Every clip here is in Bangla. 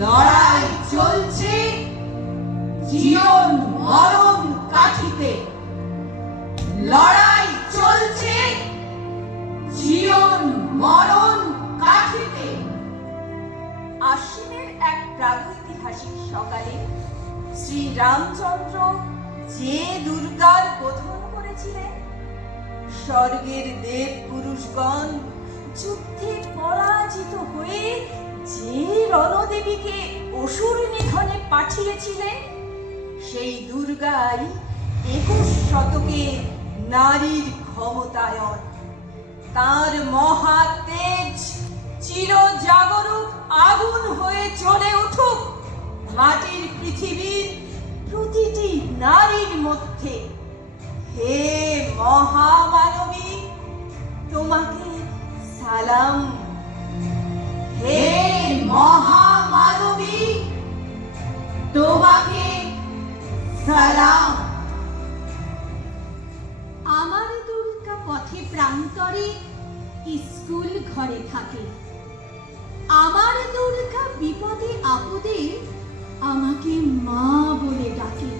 লড়াই চলছে জীবন মরণ কাঠিতে, লড়াই চলছে জীবন মরণ কাঠিতে। আশ্বিনের এক প্রাগৈতিহাসিক সকালে শ্রীরামচন্দ্র যে দুর্গার বোধন করেছিলেন, স্বর্গের দেব পুরুষগণ যুদ্ধে পরাজিত হয়ে যে রণদেবীকে অসুর নিধনে পাঠিয়েছিলেন, সেই দুর্গাই 21 শতকে নারীর ক্ষমতায়ন। তার মহা তেজ চিরজাগরুক আগুন হয়ে জ্বলে উঠুক মাটির পৃথিবীর প্রতিটি নারীর মধ্যে। হে মহামানবী, তোমাকে সালাম। হে মহামানবী, তোমাকে সালাম। আমার দুর্গা পথে প্রান্তরে স্কুল ঘরে থাকে। আমার দুর্গা বিপদে আপদে আমাকে মা বলে ডাকে।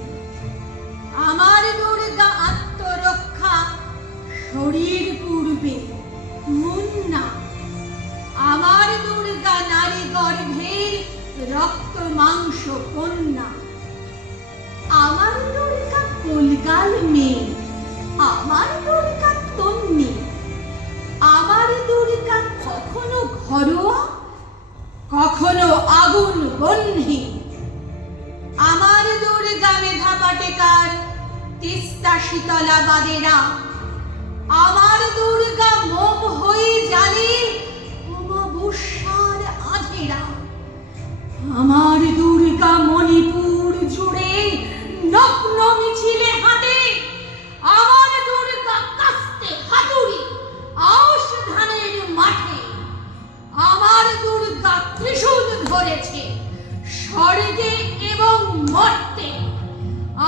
আমার দুর্গা আত্মরক্ষা শরীর পূর্বে মুন্না। আমার দুর্গা নারী গর্ভের রক্ত মাংস কন্যা। আমার দুর্গা কোলগাল মেয়ে, আমার দুর্গা তন্নি। আমার দুর্গা কখনো ঘরোয়া, কখনো আগুন বহ্নি। আমার দুর্গা মেধা পাটেকার, তিস্তা শীতলা বাদেরা। আমার দুর্গা মোম হয়ে জ্বালে অমাবস্যার আধেরা। আমার দুর্গা মণিপুর জুড়ে নগ্ন মিছিলে হাঁটে। আমার দুর্গা কাস্তে হাতুড়ি আউশ ধানের মাঠে। আমার দুর্গা ত্রিশূল ধরেছে স্বর্গে এবং মর্তে।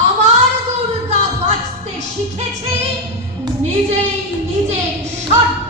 আমার দুর্গা বাঁচতে শিখেছে নিজেই নিজের শর্তে।